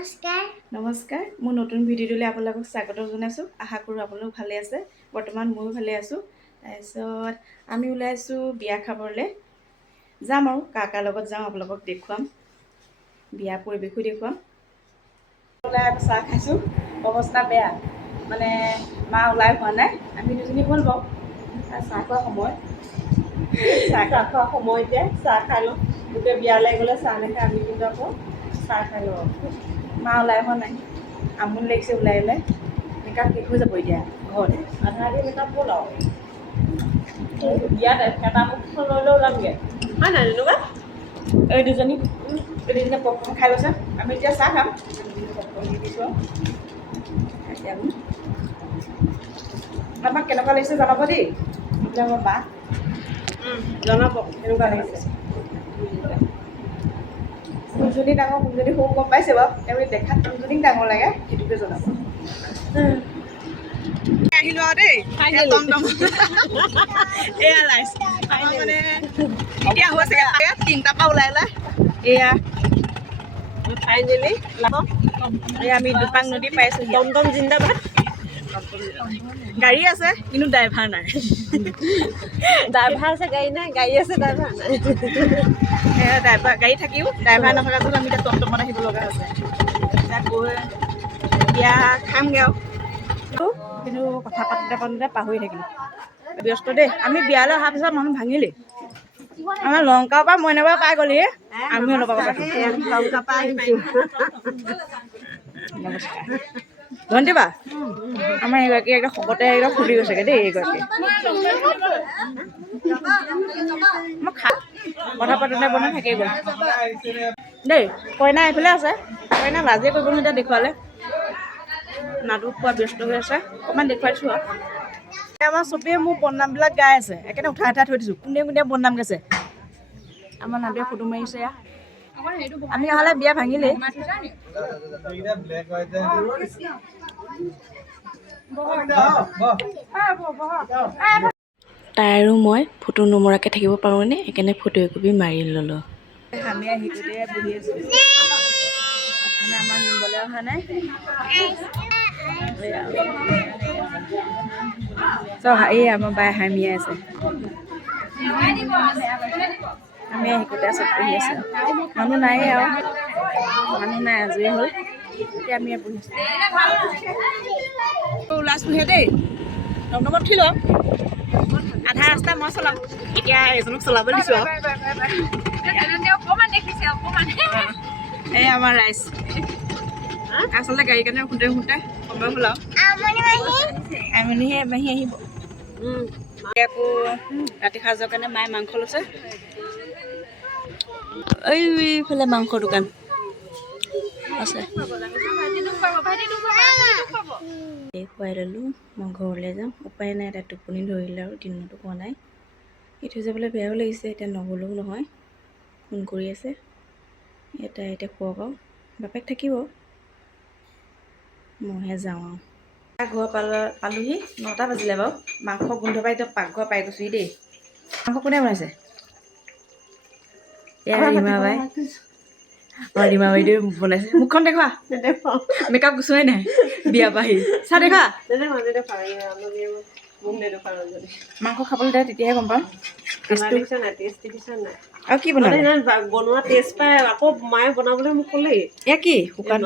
নমস্কাৰ নমস্কাৰ মোৰ নতুন ভিডিঅ'টোলৈ আপোনালোকক স্বাগতম জনাইছোঁ। আশা কৰোঁ আপোনালোক ভালে আছে। বৰ্তমান ময়ো ভালে আছোঁ। তাৰপিছত আমি ওলাইছোঁ বিয়া খাবলৈ যাম আৰু কাৰ লগত যাওঁ আপোনালোকক দেখুৱাম, বিয়া পৰিৱেশো দেখুৱাম। ওলাই চাহ খাইছোঁ, অৱস্থা বেয়া, মানে মা ওলাই হোৱা নাই, আমি দুজনী হ'ল বাৰু। চাহ খোৱা সময় এতিয়া চাহ খাই লওঁ। গোটেই বিয়ালৈ গ'লে চাহ নাখায়, আমি কিন্তু আকৌ চাহ খাই লওঁ। মা ওলাই হোৱা নাই, আমনি লাগিছে ওলাই ওলাই। মেকআপ শেষ হৈ যাব এতিয়া ঘৰত, আধা আধি মেকআপ হ'ল আৰু বিয়াত এটা মুখ লৈ লৈ ওলামগৈ হয় নাই তেনেকুৱা। এই দুজনী পপকৰ্ণ খাই গৈছে, আমি এতিয়া চাহ খাম। পপকৰ্ণ দি দিছোঁ এতিয়া আমাক কেনেকুৱা লাগিছে জনাব দেই। এতিয়া আমাৰ বা জনাব কেনেকুৱা লাগিছে। কোনজনী ডাঙৰ কোনজনী সৰু গম পাইছে বাৰু, তেওঁ দেখাত কোনজনী ডাঙৰ লাগে সেইটোকে জনাব। আহিলোঁ আৰু দেই টমটম এয়া লাইছ মানে এতিয়া হৈছে 3টাৰ পৰা ওলাই এয়া ফাইনেলি এয়া আমি দুপাং নদী পাইছোঁ। টমটম জিন্দাবাদ। গাড়ী আছে কিন্তু ড্ৰাইভাৰ নাই। ড্ৰাইভাৰ আছে গাড়ী নাই, গাড়ী আছে ড্ৰাইভাৰ নাই। ড্ৰাইভাৰ গাড়ী থাকিও ড্ৰাইভাৰ নথকাটো আমি এতিয়া টমটমত আহিব লগা হৈছে। এতিয়া গৈ বিয়া খামগৈ আৰু কিন্তু কথা পাতোতে পাহৰি থাকিলোঁ। ব্যস্ত দেই, আমি বিয়ালৈ অহাৰ পিছত মানুহ ভাঙিলেই। আমাৰ লংকাৰ পৰা মইনাবাৰ পাই গ'লি, আমি অলপ আগত লংকা পৰা আহিছোঁ। নমস্কাৰ ধন্যবাদ বা। আমাৰ এইগৰাকী একদম শকতে একদম ফুলি গৈছেগৈ দেই। এইগৰাকী মই কথা পাতোতে বনাই থাকেই গ'ল দেই। কইনা এইফালে আছে, কইনা লাজে কৰিব নহয় এতিয়া দেখুৱালে। নাটক পোৱা ব্যস্ত হৈ আছে, অকণমান দেখুৱাইছোঁ আৰু আমাৰ চবেই মোৰ বদনামবিলাক গাই আছে। একেবাৰে উঠাই থৈ দিছোঁ, কোনে কোনে বদনাম গাইছে। আমাৰ নাটকে ফটো মাৰিছে। আমি অহালে বিয়া ভাঙিলেই। তাই আৰু মই ফটো নমৰাকৈ থাকিব পাৰোঁনে, সেইকাৰণে ফটো একপি মাৰি ল'লোঁ। আমি আহিটোতে বহি আছোঁ, আমাৰ নিবলৈ অহা নাই। এই আমাৰ বাই হামিয়াই আছে। আমি শিকোতে চব পঢ়ি আছোঁ, মানুহ নাই আৰু মানুহ নাই, আজৰি হ'ল। এতিয়া আমি ইয়াত বহিছোঁ, ওলাইছোঁহে দেই। টমটমত উঠি লওঁ, আধা ৰাস্তা মই চলাম, এতিয়া এজনক চলাব দিছোঁ আৰু এই আমাৰ ৰাইজ আচলতে গাড়ীৰ কাৰণে শুতে শুতে সময় হ'ল আৰু আইমণিহে মাহী আহিব। আকৌ ৰাতি সাজৰ কাৰণে মায়ে মাংস লৈছে। এইফালে মাংসৰ দোকান আছে। খুৱাই ল'লোঁ, মই ঘৰলৈ যাম। উপায় নাই, তাত টোপনি ধৰিলে আৰু দিনতো পোৱা নাই। এৰি থৈ যাবলৈ বেয়াও লাগিছে, এতিয়া নগ'লেও নহয়। ফোন কৰি আছে এতিয়া শুৱক আৰু বাপেক থাকিব, মইহে যাওঁ আৰু ঘৰ পালোহি। 9টা বাজিলে বাৰু। মাংস গোন্ধ পাই এতিয়া পাকঘৰ পাই গৈছোহি দেই। মাংস কোনে বনাইছে? এয়া ৰীমা বাই। ৰীমা বাইদেউ বনাইছে। মুখখন দেখুৱা, মেকআপ গুচোৱাই নাই বিয়া বাহি। চাহ দেখা মাংস খাবলৈ দে, তেতিয়াহে গম পাম। আৰু কি বনালে? বনোৱা টেষ্ট পাই আকৌ মায়ে বনাবলৈ মোক ক'লেই। এয়া কি শুকান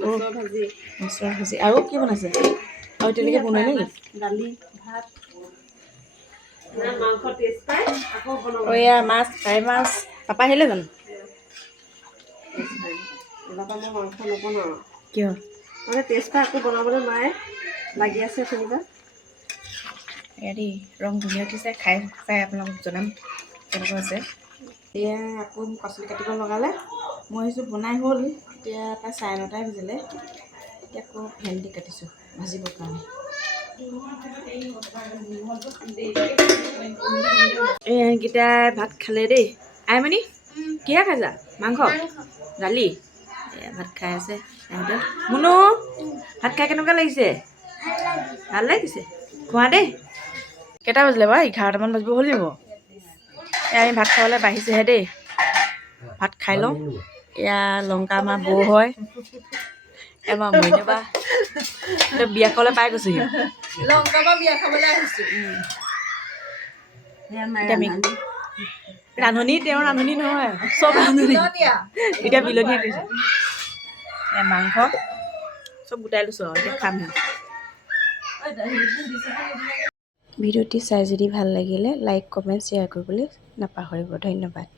মাছৰ ভাজি, মছলা ভাজি। আৰু কি বনাইছে? আৰু এতিয়ালৈকে বনোৱা নেকি? দালি ভাত মাংস টেষ্ট পাই আকৌ বনাব। এয়া মাছ, ফ্ৰাই মাছ। পাপা আহিলে জানো? মই মাংস নবনাওঁ, কিয়? মানে টেষ্ট পাই আকৌ বনাবলৈ মায়ে লাগি আছে শুনিবা। হেৰি ৰং ধুনীয়া উঠিছে, খাই চাই আপোনালোকক জনাম কেনেকুৱা আছে। এয়া আকৌ পাচলি কাটিব লগালে, মই ভাবিছোঁ বনাই হ'ল। এতিয়া প্ৰায় 9:30 বাজিলে। এতিয়া আকৌ ভেন্দি কাটিছোঁ ভাজিবৰ কাৰণে। এইকেইটাই ভাত খালে দেই। আইমণি কিহে খাইছা? মাংস দালি। এয়া ভাত খাই আছে সিহঁতে। মুনু ভাত খাই কেনেকুৱা লাগিছে? ভাল লাগিছে, খোৱা দেই। কেইটা বাজিলে বাৰু? 11টামান বাজিব হ'ল নিব। আমি ভাত খাবলৈ বাঢ়িছেহে দেই। ভাত খাই লওঁ। এয়া লংকা আমাৰ বৌ হয়, এমাহ মৰিলে বা বিয়া খাবলৈ পাই গৈছোহি লংকা পৰা বিয়া খাবলৈ আহিছোঁ এতিয়া আমি ৰান্ধনি তেওঁৰ ৰান্ধনি নহয় চব ৰান্ধনি এতিয়া বিলনীয়া কৈছে মাংস চব গোটাই লৈছোঁ আৰু এতিয়া খামহে ভিডিঅ'টি চাই যদি ভাল লাগিলে লাইক কমেণ্ট শ্বেয়াৰ কৰিবলৈ নাপাহৰিব ধন্যবাদ